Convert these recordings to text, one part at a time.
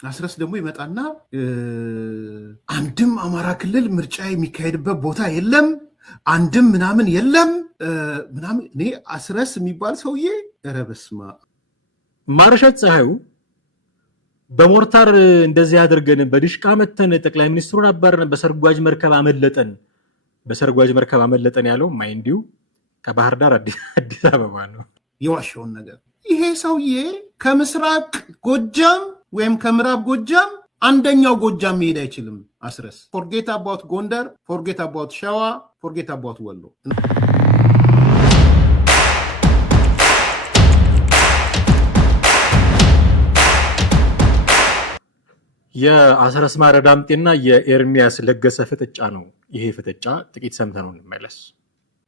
አስረስ ደግሞ ይመጣና አንድም አማራ ክልል ምርጫ የሚካሄድበት ቦታ የለም፣ አንድም ምናምን የለም ምናምን። እኔ አስረስ የሚባል ሰውዬ ኧረ በስመ አብ። ማርሸት ፀሐዩ በሞርታር እንደዚህ አድርገን በድሽቃ መተን ጠቅላይ ሚኒስትሩን አባረን በሰርጓጅ መርከብ አመለጠን ያለው ማይንዲው ከባህር ዳር አዲስ አበባ ነው። የዋሸውን ነገር ይሄ ሰውዬ ከምስራቅ ጎጃም ወይም ከምዕራብ ጎጃም አንደኛው ጎጃም መሄድ አይችልም። አስረስ ፎርጌት አባውት ጎንደር፣ ፎርጌት አባውት ሸዋ፣ ፎርጌት አባውት ወሎ። የአስረስ ማረ ዳምጤና የኤርሚያስ ለገሰ ፍጥጫ ነው። ይሄ ፍጥጫ ጥቂት ሰምተነው እንመለስ።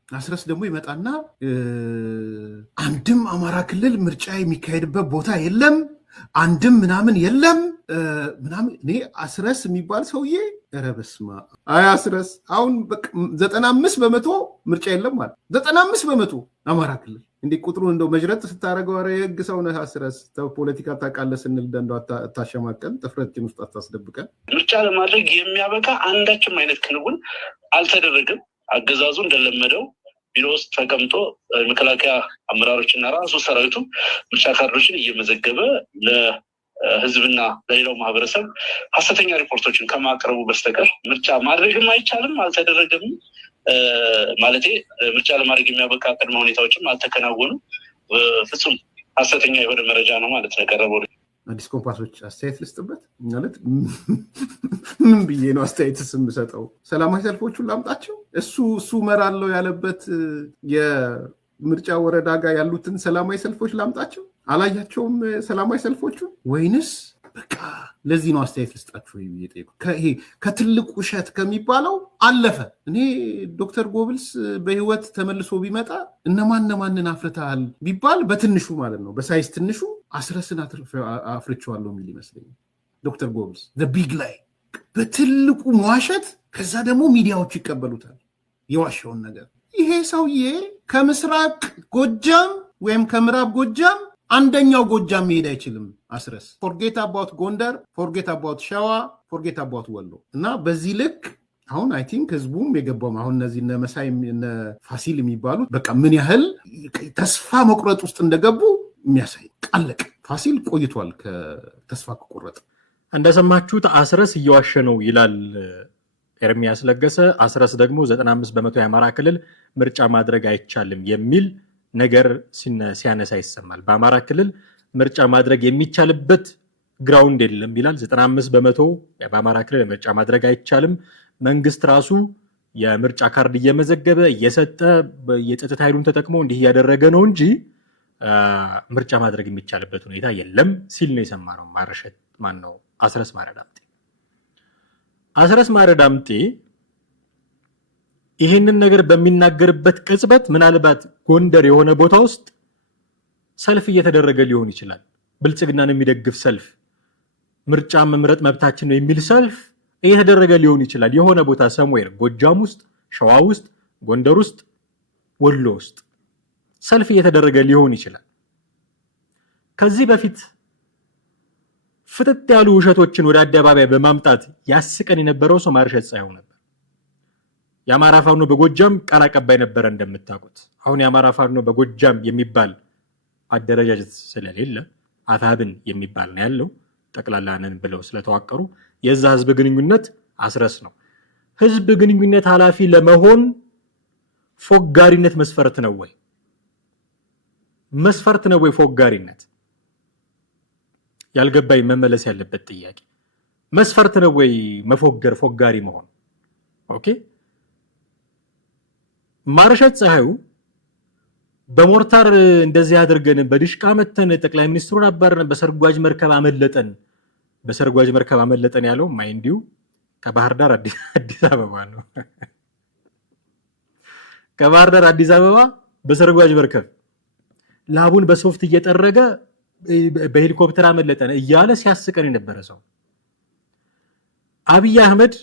አስረስ ደግሞ ይመጣና አንድም አማራ ክልል ምርጫ የሚካሄድበት ቦታ የለም፣ አንድም ምናምን የለም ምናምን። እኔ አስረስ የሚባል ሰውዬ ኧረ በስመ አብ። አይ አስረስ አሁን 95% ምርጫ የለም ማለት 95% አማራ ክልል። እንዴ ቁጥሩን እንደው መጅረጥ ስታደርገው ኧረ የህግ ሰው ነህ አስረስ፣ ፖለቲካ ታውቃለህ ስንል እንደው አታሸማቀን፣ ጥፍረችን ውስጥ አታስደብቀን። ምርጫ ለማድረግ የሚያበቃ አንዳችም አይነት ክንውን አልተደረገም። አገዛዙ እንደለመደው ቢሮ ውስጥ ተቀምጦ መከላከያ አመራሮችና ራሱ ሰራዊቱ ምርጫ ካርዶችን እየመዘገበ ለህዝብና ለሌላው ማህበረሰብ ሀሰተኛ ሪፖርቶችን ከማቅረቡ በስተቀር ምርጫ ማድረግም አይቻልም፣ አልተደረገም። ማለቴ ምርጫ ለማድረግ የሚያበቃ ቅድመ ሁኔታዎችም አልተከናወኑ። ፍጹም ሀሰተኛ የሆነ መረጃ ነው ማለት ነው የቀረበው። አዲስ ኮምፓሶች አስተያየት ልስጥበት ማለት ምን ብዬ ነው አስተያየት የምሰጠው? ሰላማዊ ሰልፎቹን ላምጣቸው? እሱ መራለው ያለበት የምርጫ ወረዳ ጋር ያሉትን ሰላማዊ ሰልፎች ላምጣቸው? አላያቸውም ሰላማዊ ሰልፎቹን? ወይንስ በቃ ለዚህ ነው አስተያየት ልስጣችሁ ብዬ ከትልቅ ውሸት ከሚባለው አለፈ። እኔ ዶክተር ጎብልስ በህይወት ተመልሶ ቢመጣ እነማንን አፍርተሃል ቢባል በትንሹ ማለት ነው በሳይዝ ትንሹ አስረስን አፍርቼዋለሁ የሚል ይመስለኛል። ዶክተር ጎብልስ ቢግ ላይ በትልቁ መዋሸት፣ ከዛ ደግሞ ሚዲያዎች ይቀበሉታል የዋሸውን ነገር። ይሄ ሰውዬ ከምስራቅ ጎጃም ወይም ከምዕራብ ጎጃም አንደኛው ጎጃም መሄድ አይችልም። አስረስ ፎርጌት አባውት ጎንደር፣ ፎርጌት አባውት ሸዋ፣ ፎርጌት አባውት ወሎ። እና በዚህ ልክ አሁን አይ ቲንክ ህዝቡም የገባው አሁን እነዚህ እነ መሳይ እነ ፋሲል የሚባሉት በቃ ምን ያህል ተስፋ መቁረጥ ውስጥ እንደገቡ የሚያሳይ ቃለቅ። ፋሲል ቆይቷል ከተስፋ ከቆረጠ። እንደሰማችሁት አስረስ እየዋሸ ነው ይላል ኤርሚያስ ለገሰ። አስረስ ደግሞ 95% የአማራ ክልል ምርጫ ማድረግ አይቻልም የሚል ነገር ሲያነሳ ይሰማል። በአማራ ክልል ምርጫ ማድረግ የሚቻልበት ግራውንድ የለም ይላል። 95% በአማራ ክልል ምርጫ ማድረግ አይቻልም፣ መንግስት ራሱ የምርጫ ካርድ እየመዘገበ እየሰጠ የጸጥታ ኃይሉን ተጠቅሞ እንዲህ እያደረገ ነው እንጂ ምርጫ ማድረግ የሚቻልበት ሁኔታ የለም ሲል ነው የሰማነው። አስረስ ማረ ዳምጤ። አስረስ ማረ ዳምጤ ይህንን ነገር በሚናገርበት ቅጽበት ምናልባት ጎንደር የሆነ ቦታ ውስጥ ሰልፍ እየተደረገ ሊሆን ይችላል። ብልጽግናን የሚደግፍ ሰልፍ፣ ምርጫ መምረጥ መብታችን ነው የሚል ሰልፍ እየተደረገ ሊሆን ይችላል። የሆነ ቦታ ሰምዌር ጎጃም ውስጥ፣ ሸዋ ውስጥ፣ ጎንደር ውስጥ፣ ወሎ ውስጥ ሰልፍ እየተደረገ ሊሆን ይችላል። ከዚህ በፊት ፍጥጥ ያሉ ውሸቶችን ወደ አደባባይ በማምጣት ያስቀን የነበረው ሰው ማርሸት ፀሐዩ ነበር። የአማራ ፋኖ በጎጃም ቃል አቀባይ ነበረ እንደምታውቁት። አሁን የአማራ ፋኖ በጎጃም የሚባል አደረጃጀት ስለሌለ አፋብን የሚባል ነው ያለው። ጠቅላላ ነን ብለው ስለተዋቀሩ የዛ ህዝብ ግንኙነት አስረስ ነው። ህዝብ ግንኙነት ኃላፊ ለመሆን ፎጋሪነት መስፈርት ነው ወይ? መስፈርት ነው ወይ ፎጋሪነት? ያልገባኝ መመለስ ያለበት ጥያቄ መስፈርት ነው ወይ መፎገር ፎጋሪ መሆን? ኦኬ ማርሸት ፀሐዩ በሞርታር እንደዚህ አድርገን በድሽቃ መተን ጠቅላይ ሚኒስትሩን አባረን በሰርጓጅ መርከብ አመለጠን ያለው ማይንዲው ከባህር ዳር አዲስ አበባ ነው። ከባህር ዳር አዲስ አበባ በሰርጓጅ መርከብ ላቡን በሶፍት እየጠረገ በሄሊኮፕተር አመለጠን እያለ ሲያስቀን የነበረ ሰው። አብይ አህመድ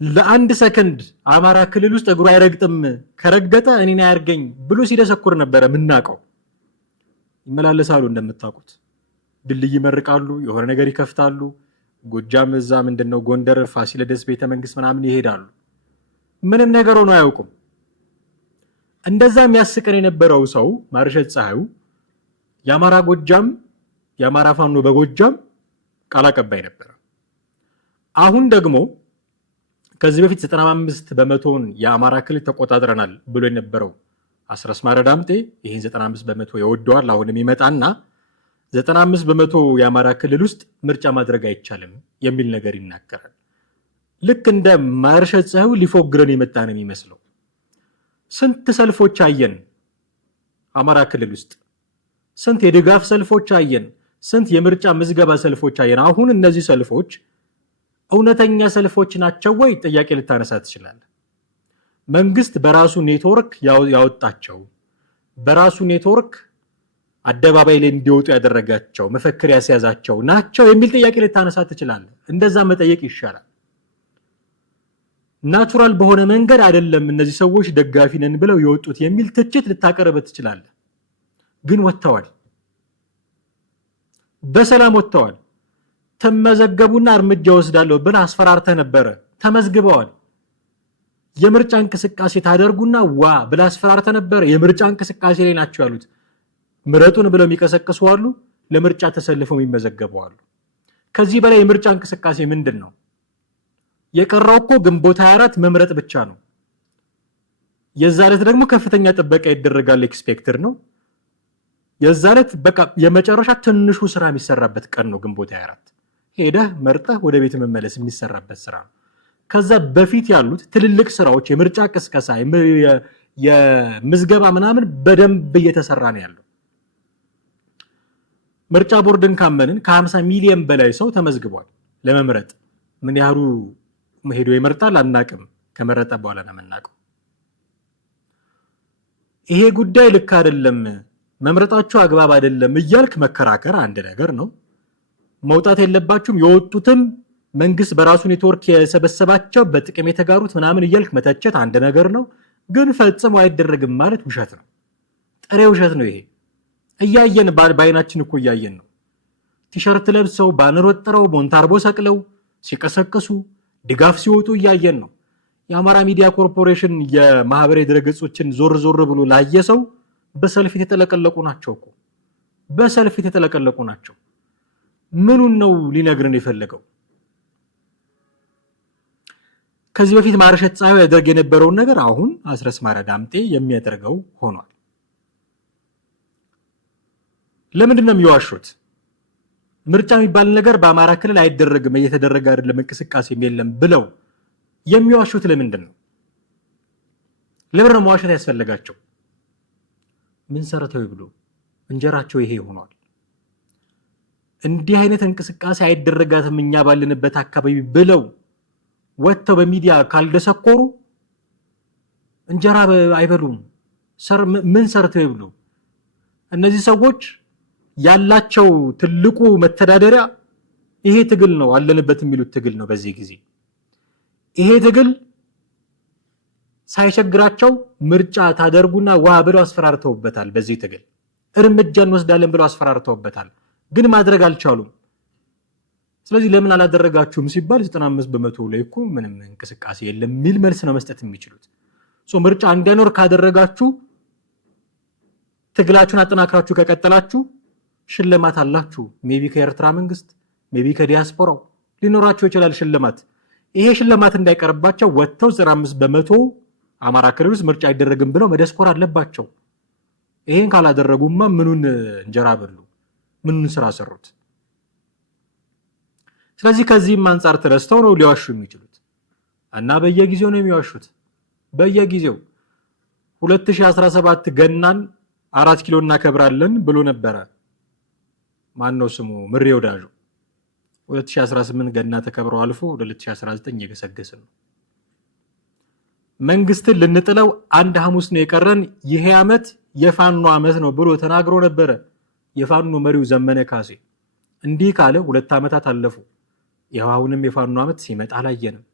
ለአንድ ሰከንድ አማራ ክልል ውስጥ እግሩ አይረግጥም፣ ከረገጠ እኔን አያርገኝ ብሎ ሲደሰኩር ነበረ። ምናቀው ይመላለሳሉ እንደምታውቁት ድልድይ ይመርቃሉ፣ የሆነ ነገር ይከፍታሉ። ጎጃም እዛ ምንድነው ጎንደር ፋሲለደስ ቤተመንግስት ምናምን ይሄዳሉ። ምንም ነገር ሆኖ አያውቁም። እንደዛ የሚያስቀን የነበረው ሰው ማርሸት ፀሐዩ የአማራ ጎጃም የአማራ ፋኖ በጎጃም ቃል አቀባይ ነበረ። አሁን ደግሞ ከዚህ በፊት 95% የአማራ ክልል ተቆጣጥረናል ብሎ የነበረው አስረስ ማረ ዳምጤ ይህን 95% ይወደዋል። አሁንም ይመጣና 95% የአማራ ክልል ውስጥ ምርጫ ማድረግ አይቻልም የሚል ነገር ይናገራል። ልክ እንደ ማርሸት ፀሐዩ ሊፎግረን የመጣ ነው የሚመስለው። ስንት ሰልፎች አየን አማራ ክልል ውስጥ፣ ስንት የድጋፍ ሰልፎች አየን፣ ስንት የምርጫ ምዝገባ ሰልፎች አየን። አሁን እነዚህ ሰልፎች እውነተኛ ሰልፎች ናቸው ወይ ጥያቄ ልታነሳ ትችላለህ። መንግስት በራሱ ኔትወርክ ያወጣቸው በራሱ ኔትወርክ አደባባይ ላይ እንዲወጡ ያደረጋቸው መፈክር ያስያዛቸው ናቸው የሚል ጥያቄ ልታነሳ ትችላለህ። እንደዛ መጠየቅ ይሻላል። ናቹራል በሆነ መንገድ አይደለም እነዚህ ሰዎች ደጋፊ ነን ብለው የወጡት የሚል ትችት ልታቀርብ ትችላለህ። ግን ወጥተዋል፣ በሰላም ወጥተዋል። ተመዘገቡና እርምጃ ወስዳለሁ ብለህ አስፈራርተህ ነበረ፣ ተመዝግበዋል። የምርጫ እንቅስቃሴ ታደርጉና ዋ ብለህ አስፈራርተህ ነበረ፣ የምርጫ እንቅስቃሴ ላይ ናቸው ያሉት። ምረጡን ብለው የሚቀሰቅሱ አሉ፣ ለምርጫ ተሰልፈው የሚመዘገቡ አሉ። ከዚህ በላይ የምርጫ እንቅስቃሴ ምንድን ነው? የቀረው እኮ ግንቦት 24 መምረጥ ብቻ ነው። የዛ ዕለት ደግሞ ከፍተኛ ጥበቃ ይደረጋል፣ ኤክስፔክተር ነው። የዛ ዕለት በቃ የመጨረሻ ትንሹ ስራ የሚሰራበት ቀን ነው ግንቦት 24። ሄደህ መርጠህ ወደ ቤት መመለስ የሚሰራበት ስራ ነው። ከዛ በፊት ያሉት ትልልቅ ስራዎች የምርጫ ቅስቀሳ፣ የምዝገባ ምናምን በደንብ እየተሰራ ነው ያለው። ምርጫ ቦርድን ካመንን ከ50 ሚሊዮን በላይ ሰው ተመዝግቧል ለመምረጥ። ምን ያህሉ ሄዶ ይመርጣል አናቅም፣ ከመረጠ በኋላ ነው የምናውቀው። ይሄ ጉዳይ ልክ አይደለም፣ መምረጣችሁ አግባብ አይደለም እያልክ መከራከር አንድ ነገር ነው። መውጣት የለባችሁም የወጡትም መንግስት በራሱ ኔትወርክ የሰበሰባቸው በጥቅም የተጋሩት ምናምን እያልክ መተቸት አንድ ነገር ነው። ግን ፈጽሞ አይደረግም ማለት ውሸት ነው፣ ጥሬ ውሸት ነው። ይሄ እያየን በአይናችን እኮ እያየን ነው። ቲሸርት ለብሰው ባነር ወጥረው ሞንታርቦ ሰቅለው ሲቀሰቅሱ ድጋፍ ሲወጡ እያየን ነው። የአማራ ሚዲያ ኮርፖሬሽን የማህበራዊ ድረገጾችን ዞር ዞር ብሎ ላየ ሰው በሰልፍ የተጠለቀለቁ ናቸው እኮ፣ በሰልፍ የተጠለቀለቁ ናቸው። ምኑን ነው ሊነግርን የፈለገው? ከዚህ በፊት ማርሸት ፀሐዩ ያደርግ የነበረውን ነገር አሁን አስረስ ማረ ዳምጤ የሚያደርገው ሆኗል። ለምንድን ነው የሚዋሹት? ምርጫ የሚባል ነገር በአማራ ክልል አይደረግም፣ እየተደረገ አይደለም፣ እንቅስቃሴም የለም ብለው የሚዋሹት ለምንድን ነው? ለምን ነው መዋሸት ያስፈልጋቸው? ምን ሰርተው ይብሉ? እንጀራቸው ይሄ ሆኗል። እንዲህ አይነት እንቅስቃሴ አይደረጋትም እኛ ባለንበት አካባቢ ብለው ወጥተው በሚዲያ ካልደሰኮሩ እንጀራ አይበሉም። ምን ሰርተው ይብሉ? እነዚህ ሰዎች ያላቸው ትልቁ መተዳደሪያ ይሄ ትግል ነው፣ አለንበት የሚሉት ትግል ነው። በዚህ ጊዜ ይሄ ትግል ሳይቸግራቸው ምርጫ ታደርጉና ዋ ብለው አስፈራርተውበታል። በዚህ ትግል እርምጃ እንወስዳለን ብለው አስፈራርተውበታል፣ ግን ማድረግ አልቻሉም። ስለዚህ ለምን አላደረጋችሁም ሲባል 95% ላይ እኮ ምንም እንቅስቃሴ የለም የሚል መልስ ነው መስጠት የሚችሉት። ምርጫ እንዳይኖር ካደረጋችሁ፣ ትግላችሁን አጠናክራችሁ ከቀጠላችሁ ሽልማት አላችሁ። ሜቢ ከኤርትራ መንግስት፣ ሜቢ ከዲያስፖራው ሊኖራቸው ይችላል ሽልማት። ይሄ ሽልማት እንዳይቀርባቸው ወጥተው 95% አማራ ክልል ውስጥ ምርጫ አይደረግም ብለው መደስኮር አለባቸው። ይሄን ካላደረጉማ ምኑን እንጀራ በሉ? ምኑን ስራ ሰሩት? ስለዚህ ከዚህም አንጻር ተነስተው ነው ሊዋሹ የሚችሉት እና በየጊዜው ነው የሚዋሹት። በየጊዜው 2017 ገናን 4 ኪሎ እናከብራለን ብሎ ነበረ። ማን ነው ስሙ? ምሬ ወዳጁ። 2018 ገና ተከብረው አልፎ ወደ 2019 እየገሰገሰ ነው። መንግስትን ልንጥለው አንድ ሐሙስ ነው የቀረን፣ ይሄ ዓመት የፋኖ ዓመት ነው ብሎ ተናግሮ ነበረ የፋኖ መሪው ዘመነ ካሴ። እንዲህ ካለ 2 ዓመታት አለፉ። ይኸው አሁንም የፋኖ ዓመት ሲመጣ አላየንም።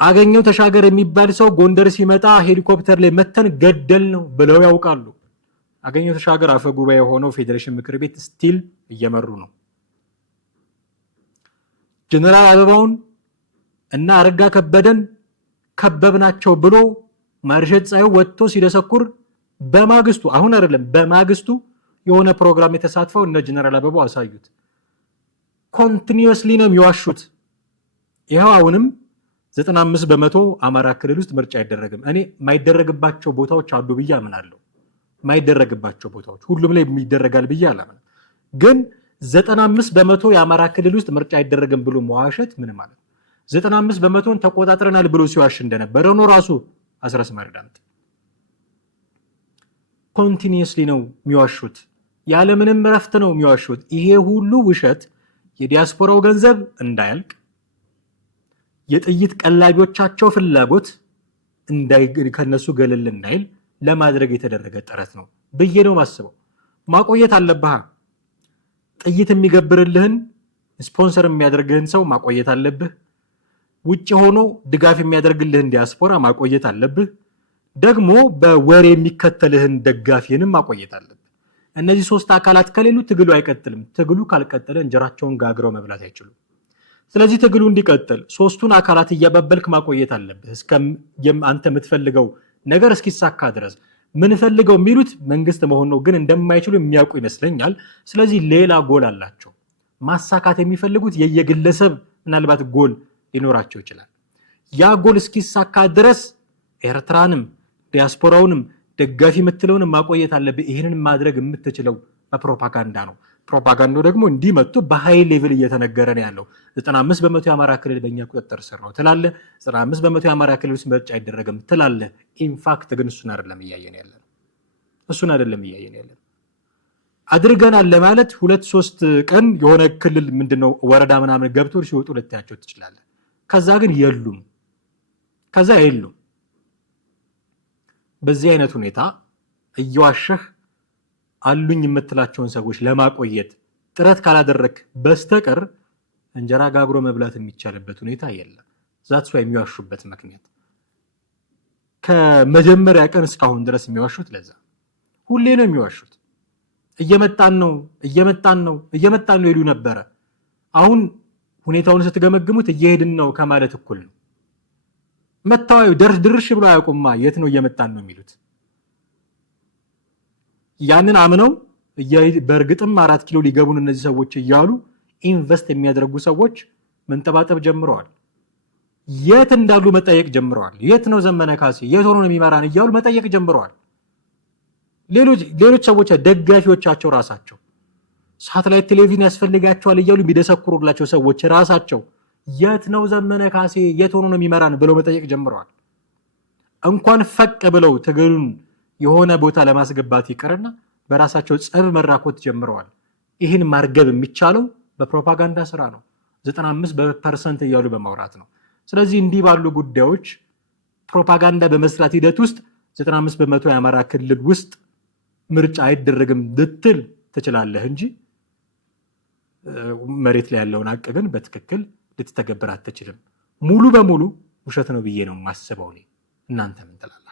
አገኘው ተሻገር የሚባል ሰው ጎንደር ሲመጣ ሄሊኮፕተር ላይ መተን ገደል ነው ብለው ያውቃሉ። አገኘሁ ተሻገር አፈ ጉባኤ ሆነው ፌዴሬሽን ምክር ቤት ስቲል እየመሩ ነው። ጀነራል አበባውን እና አረጋ ከበደን ከበብናቸው ብሎ ማርሸት ፀሐዩ ወጥቶ ሲደሰኩር በማግስቱ አሁን አይደለም በማግስቱ የሆነ ፕሮግራም የተሳትፈው እነ ጀነራል አበባው አሳዩት። ኮንቲኒዩስሊ ነው የሚዋሹት። ይሄው አሁንም 95% አማራ ክልል ውስጥ ምርጫ አይደረግም። እኔ ማይደረግባቸው ቦታዎች አሉ ብዬ አምናለሁ። ማይደረግባቸው ቦታዎች ሁሉም ላይ የሚደረጋል ብዬ አላምንም። ግን 95% የአማራ ክልል ውስጥ ምርጫ አይደረግም ብሎ መዋሸት ምን ማለት ነው? 95%ን ተቆጣጥረናል ብሎ ሲዋሽ እንደነበረ ነው ራሱ አስረስ ማርዳምጥ። ኮንቲኒዩስሊ ነው የሚዋሹት። ያለምንም እረፍት ነው የሚዋሹት። ይሄ ሁሉ ውሸት የዲያስፖራው ገንዘብ እንዳያልቅ የጥይት ቀላቢዎቻቸው ፍላጎት ከነሱ ገለል እንዳይል ለማድረግ የተደረገ ጥረት ነው ብዬ ነው ማስበው። ማቆየት አለብህ። ጥይት የሚገብርልህን ስፖንሰር የሚያደርግህን ሰው ማቆየት አለብህ። ውጭ ሆኖ ድጋፍ የሚያደርግልህን ዲያስፖራ ማቆየት አለብህ። ደግሞ በወሬ የሚከተልህን ደጋፊንም ማቆየት አለብህ። እነዚህ ሶስት አካላት ከሌሉ ትግሉ አይቀጥልም። ትግሉ ካልቀጠለ እንጀራቸውን ጋግረው መብላት አይችሉም። ስለዚህ ትግሉ እንዲቀጥል ሶስቱን አካላት እያባበልክ ማቆየት አለብህ እስከ አንተ የምትፈልገው ነገር እስኪሳካ ድረስ። ምንፈልገው የሚሉት መንግስት መሆን ነው፣ ግን እንደማይችሉ የሚያውቁ ይመስለኛል። ስለዚህ ሌላ ጎል አላቸው። ማሳካት የሚፈልጉት የየግለሰብ ምናልባት ጎል ሊኖራቸው ይችላል። ያ ጎል እስኪሳካ ድረስ ኤርትራንም ዲያስፖራውንም ደጋፊ የምትለውን ማቆየት አለብህ። ይህንን ማድረግ የምትችለው በፕሮፓጋንዳ ነው። ፕሮፓጋንዳው ደግሞ እንዲህ መጥቶ በሃይ ሌቭል እየተነገረ ነው ያለው። 95% የአማራ ክልል በእኛ ቁጥጥር ስር ነው ትላለህ። 95% የአማራ ክልል ውስጥ ምርጫ አይደረግም ትላለህ። ኢንፋክት ግን እሱን አይደለም እያየን ያለን። አድርገናል ለማለት 2-3 ቀን የሆነ ክልል ምንድነው ወረዳ ምናምን ገብቶ ሲወጡ ልታያቸው ትችላለህ። ከዛ ግን የሉም። በዚህ አይነት ሁኔታ እየዋሸህ አሉኝ የምትላቸውን ሰዎች ለማቆየት ጥረት ካላደረክ በስተቀር እንጀራ ጋግሮ መብላት የሚቻልበት ሁኔታ የለም። ዛትስ ዋይ የሚዋሹበት ምክንያት ከመጀመሪያ ቀን እስካሁን ድረስ የሚዋሹት ለዛ ሁሌ ነው የሚዋሹት። እየመጣን ነው ይሉ ነበረ። አሁን ሁኔታውን ስትገመግሙት እየሄድን ነው ከማለት እኩል ነው። መታወዩ ድርሽ ብሎ አያውቁማ የት ነው እየመጣን ነው የሚሉት። ያንን አምነው በእርግጥም 4 ኪሎ ሊገቡን እነዚህ ሰዎች እያሉ ኢንቨስት የሚያደርጉ ሰዎች መንጠባጠብ ጀምረዋል። የት እንዳሉ መጠየቅ ጀምረዋል። የት ነው ዘመነ ካሴ የት ሆኖ ነው የሚመራን እያሉ መጠየቅ ጀምረዋል። ሌሎች ሰዎች ደጋፊዎቻቸው ራሳቸው ሳተላይት ቴሌቪዥን ያስፈልጋቸዋል እያሉ የሚደሰኩሩላቸው ሰዎች ራሳቸው የት ነው ዘመነ ካሴ የት ሆኖ ነው የሚመራን ብለው መጠየቅ ጀምረዋል። እንኳን ፈቅ ብለው ትግሉን የሆነ ቦታ ለማስገባት ይቀርና በራሳቸው ጸብ መራኮት ጀምረዋል። ይህን ማርገብ የሚቻለው በፕሮፓጋንዳ ስራ ነው። 95% እያሉ በማውራት ነው። ስለዚህ እንዲህ ባሉ ጉዳዮች ፕሮፓጋንዳ በመስራት ሂደት ውስጥ 95% የአማራ ክልል ውስጥ ምርጫ አይደረግም ልትል ትችላለህ እንጂ መሬት ላይ ያለውን ሀቅ ግን በትክክል ልትተገብር አትችልም። ሙሉ በሙሉ ውሸት ነው ብዬ ነው የማስበው። እናንተ ምን ትላለህ?